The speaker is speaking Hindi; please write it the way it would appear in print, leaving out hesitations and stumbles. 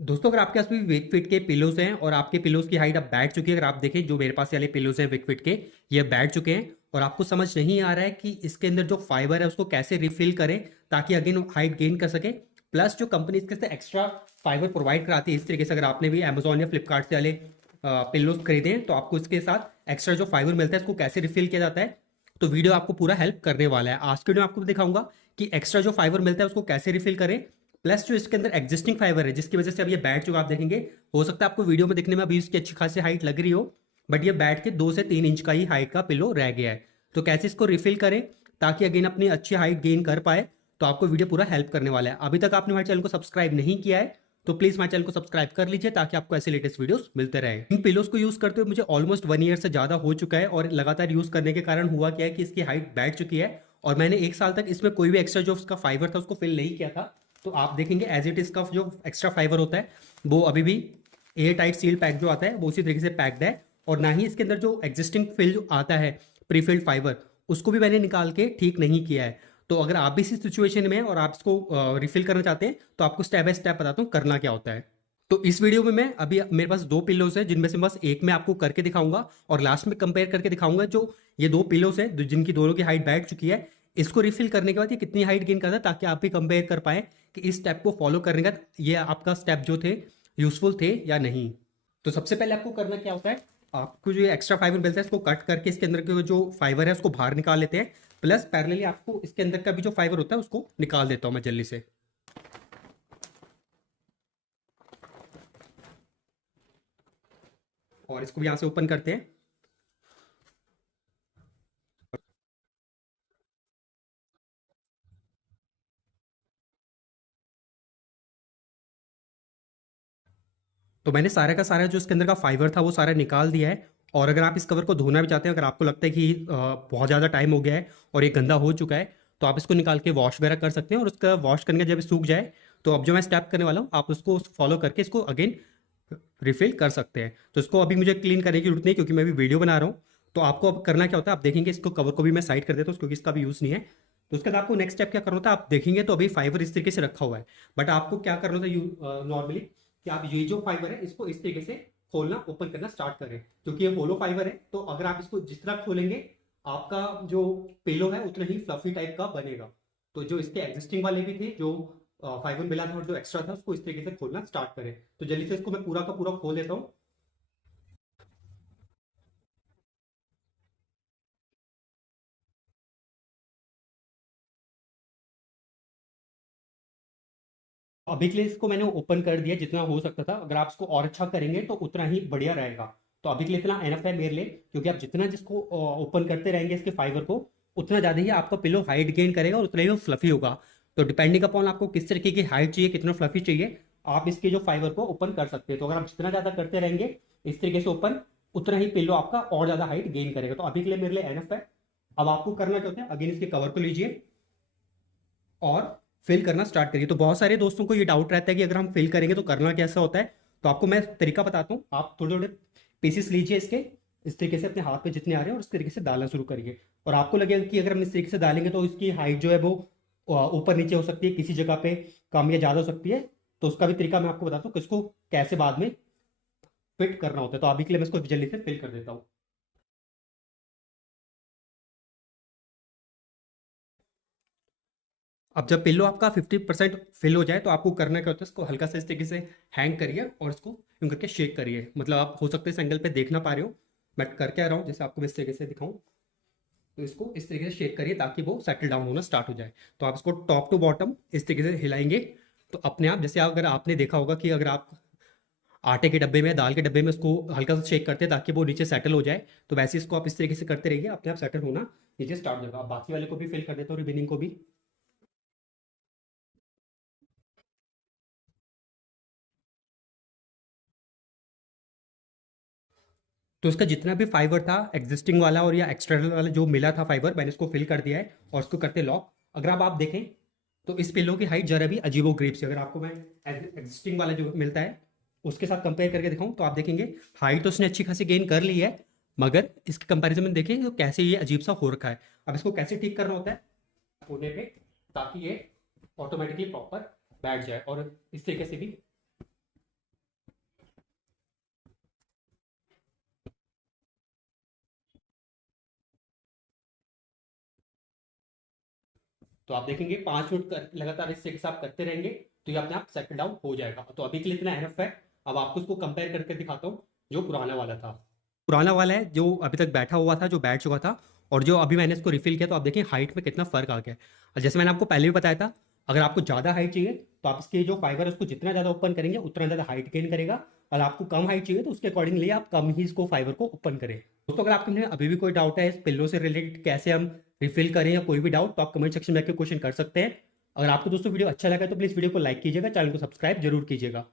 दोस्तों, अगर आपके पास भी विकफिट के पिलोस हैं और आपके पिलोस की हाइट अब बैठ चुकी है, अगर आप देखें जो मेरे पास वाले पिलोस हैं विकफिट के, ये बैठ चुके हैं और आपको समझ नहीं आ रहा है कि इसके अंदर जो फाइबर है उसको कैसे रिफिल करें ताकि अगेन हाइट गेन कर सके। प्लस जो कंपनी इसके से एक्स्ट्रा फाइबर प्रोवाइड कराती है, इस तरीके से अगर आपने भी अमेजोन या फ्लिपकार्ट से वाले पिलोस खरीदे हैं तो आपको इसके साथ एक्स्ट्रा जो फाइबर मिलता है इसको कैसे रिफिल किया जाता है। तो वीडियो आपको पूरा हेल्प करने वाला है। आज के वीडियो में आपको दिखाऊंगा कि एक्स्ट्रा जो फाइबर मिलता है उसको कैसे रिफिल करें। प्लस जो इसके अंदर एग्जिस्टिंग फाइबर है जिसकी वजह से अब ये बैठ चुका, आप देखेंगे हो सकता है आपको वीडियो में दिखने में अभी इसकी अच्छी खासी हाइट लग रही हो, बट ये बैठ के 2 से 3 इंच का ही हाइट का पिलो रह गया है। तो कैसे इसको रिफिल करें ताकि अगेन अपनी अच्छी हाइट गेन कर पाए, तो आपको वीडियो पूरा हेल्प करने वाला है। अभी तक आपने हमारे चैनल को सब्सक्राइब नहीं किया है तो प्लीज हमारे चैनल को सब्सक्राइब कर लीजिए ताकि आपको ऐसे लेटेस्ट वीडियोस मिलते रहे। इन पिलोस को यूज करते हुए मुझे ऑलमोस्ट 1 ईयर से ज्यादा हो चुका है और लगातार यूज करने के कारण हुआ क्या है कि इसकी हाइट बैठ चुकी है और मैंने 1 साल तक इसमें कोई भी एक्स्ट्रा जो उसका फाइबर था उसको फिल नहीं किया था। तो आप देखेंगे एज इट इज का जो एक्स्ट्रा फाइबर होता है वो अभी भी एयर टाइट सील पैक जो आता है वो उसी तरीके से पैक्ड है, और ना ही इसके अंदर जो एग्जिस्टिंग फिल जो आता है प्रीफिल्ड फाइबर उसको भी मैंने निकाल के ठीक नहीं किया है। तो अगर आप भी इसी सिचुएशन में हैं और आप इसको रिफिल करना चाहते हैं तो आपको स्टेप बाय स्टेप बताता हूँ करना क्या होता है। तो इस वीडियो में मैं अभी मेरे पास 2 पिलोस है जिनमें से बस एक मैं आपको करके दिखाऊंगा और लास्ट में कंपेयर करके दिखाऊंगा जो ये 2 पिलोस है जिनकी दोनों की हाइट बैठ चुकी है, इसको रिफिल करने के बाद ये कितनी हाइट गेन करता है ताकि आप भी कंपेयर कर पाए कि इस स्टेप को फॉलो करने का ये आपका स्टेप जो थे यूजफुल थे या नहीं। तो सबसे पहले आपको करना क्या होता है, आपको जो एक्स्ट्रा फाइबर मिलता है इसको कट करके इसके अंदर के जो फाइबर है उसको बाहर निकाल लेते हैं। प्लस पैरेलली आपको इसके अंदर का भी जो फाइबर होता है उसको निकाल देता हूं मैं जल्दी से। और इसको भी यहां से ओपन करते हैं। तो मैंने सारा का सारा जो इसके अंदर का फाइबर था वो सारा निकाल दिया है। और अगर आप इस कवर को धोना भी चाहते हैं, अगर आपको लगता है कि बहुत ज़्यादा टाइम हो गया है और ये गंदा हो चुका है, तो आप इसको निकाल के वॉश वगैरह कर सकते हैं और उसका वॉश करने का जब सूख जाए तो अब जो मैं स्टेप करने वाला हूँ आप उसको फॉलो करके इसको अगेन रिफिल कर सकते हैं। तो इसको अभी मुझे क्लीन करने की जरूरत नहीं क्योंकि मैं भी वीडियो बना रहा हूँ। तो आपको अब करना क्या होता है, आप देखेंगे इसको कवर को भी मैं साइड कर देता हूँ क्योंकि इसका भी यूज़ नहीं है। तो उसके बाद आपको नेक्स्ट स्टेप क्या करना होता है, आप देखेंगे तो अभी फाइबर इस तरीके से रखा हुआ है, बट आपको क्या करना होता है नॉर्मली कि आप ये जो फाइबर है इसको इस तरीके से खोलना ओपन करना स्टार्ट करें, क्योंकि ये होलो फाइबर है। तो अगर आप इसको जिस तरह खोलेंगे आपका जो पिलो है उतना ही फ्लफी टाइप का बनेगा। तो जो इसके एग्जिस्टिंग वाले भी थे जो फाइबर मिला था और जो एक्स्ट्रा था उसको इस तरीके से खोलना स्टार्ट करें। तो जल्दी से इसको मैं पूरा का पूरा खोल देता हूँ। अभी के लिए इसको मैंने ओपन कर दिया जितना हो सकता था, अगर आप इसको और अच्छा करेंगे तो उतना ही बढ़िया रहेगा। तो अभी के लिए इतना एनफ है मेरे लिए, क्योंकि आप जितना जिसको ओपन करते रहेंगे इसके फाइबर को उतना ज़्यादा ही आपका पिलो हाइट गेन करेगा और उतना ही वो फ्लफी होगा। तो डिपेंडिंग अपॉन आपको किस तरीके की हाइट चाहिए, कितना फ्लफी चाहिए, आप इसके जो फाइबर को ओपन कर सकते हैं। तो अगर आप जितना ज़्यादा करते रहेंगे इस तरीके से ओपन, उतना ही पिलो आपका और ज़्यादा हाइट गेन करेगा। तो अभी के लिए मेरे लिए एनफ है। अब आपको करना क्या होता है, अगेन इसके कवर को लीजिए और फिल करना स्टार्ट करिए। तो बहुत सारे दोस्तों को ये डाउट रहता है कि अगर हम फिल करेंगे तो करना कैसा होता है। तो आपको मैं तरीका बताता हूँ, आप थोड़े थोड़े पीसेस लीजिए इसके, इस तरीके से अपने हाथ पे जितने आ रहे हैं और इस तरीके से डालना शुरू करिए। और आपको लगेगा कि अगर हम इस तरीके से डालेंगे तो इसकी हाइट जो है वो ऊपर नीचे हो सकती है, किसी जगह पे कम या ज़्यादा हो सकती है। तो उसका भी तरीका मैं आपको बताता हूँ कि इसको कैसे बाद में फिट करना होता है। तो अभी के लिए मैं इसको जल्दी से फिल कर देता हूँ। अब जब पिल्लो आपका 50% फिल हो जाए तो आपको करना क्या होता है, इसको हल्का सा इस तरीके से हैंग करिए और इसको यूं करके शेक करिए। मतलब आप हो सकते हैं इस एंगल पे देख ना पा रहे हो, मैं करके आ रहा हूँ जैसे आपको मैं इस तरीके से दिखाऊं। तो इसको इस तरीके से शेक करिए ताकि वो सेटल डाउन होना स्टार्ट हो जाए। तो आप इसको टॉप टू बॉटम इस तरीके से हिलाएंगे तो अपने आप, जैसे अगर आपने देखा होगा कि अगर आप आटे के डब्बे में, दाल के डब्बे में उसको हल्का सा शेक करते हैं ताकि वो नीचे सेटल हो जाए, तो वैसे इसको आप इस तरीके से करते रहिए, अपने आप सेटल होना नीचे स्टार्ट हो जाएगा। आप बाकी वाले को भी फिल कर देते हो, रिबिनिंग को भी। तो इसका जितना भी फाइबर था एग्जिस्टिंग वाला और या एक्सटर्नल वाला जो मिला था फाइबर, मैंने इसको फिल कर दिया है और इसको करते लॉक। अगर आप देखें तो इस पिलो की हाइट जरा भी अजीबो गरीब से, अगर आपको मैं एग्जिस्टिंग वाला जो मिलता है उसके साथ कंपेयर करके दिखाऊं तो आप देखेंगे हाइट तो उसने अच्छी खासी गेन कर ली है, मगर इसके कंपैरिजन में देखें तो कैसे ये अजीब सा हो रखा है। अब इसको कैसे ठीक करना होता है कोने पे ताकि ये ऑटोमेटिकली प्रॉपर बैठ जाए, और इस तरीके से भी तो आप देखेंगे 5 मिनट लगातार इससे हिसाब करते रहेंगे तो ये अपने आप सेटल डाउन हो जाएगा। तो अभी के लिए इतना एनफ है। अब आपको इसको कंपेयर करके दिखाता हूँ जो पुराना वाला था। पुराना वाला है जो अभी तक बैठा हुआ था, जो बैठ चुका था, और जो अभी मैंने इसको रिफिल किया, तो आप देखिए हाइट में कितना फर्क आ गया। और जैसे मैंने आपको पहले भी बताया था, अगर आपको ज़्यादा हाइट चाहिए तो आप इसके जो फाइबर है उसको जितना ज़्यादा ओपन करेंगे उतना ज़्यादा हाइट गेन करेगा, और आपको कम हाइट चाहिए तो उसके अकॉर्डिंगली आप कम ही इसको फाइबर को ओपन करें। दोस्तों अगर आपके मन में अभी भी कोई डाउट है इस पिल्लो से रिलेटेड कैसे हम रिफिल करें या कोई भी डाउट, तो आप कमेंट सेक्शन में आके क्वेश्चन कर सकते हैं। अगर आपको दोस्तों वीडियो अच्छा लगा तो प्लीज़ वीडियो को लाइक कीजिएगा, चैनल को सब्सक्राइब जरूर कीजिएगा।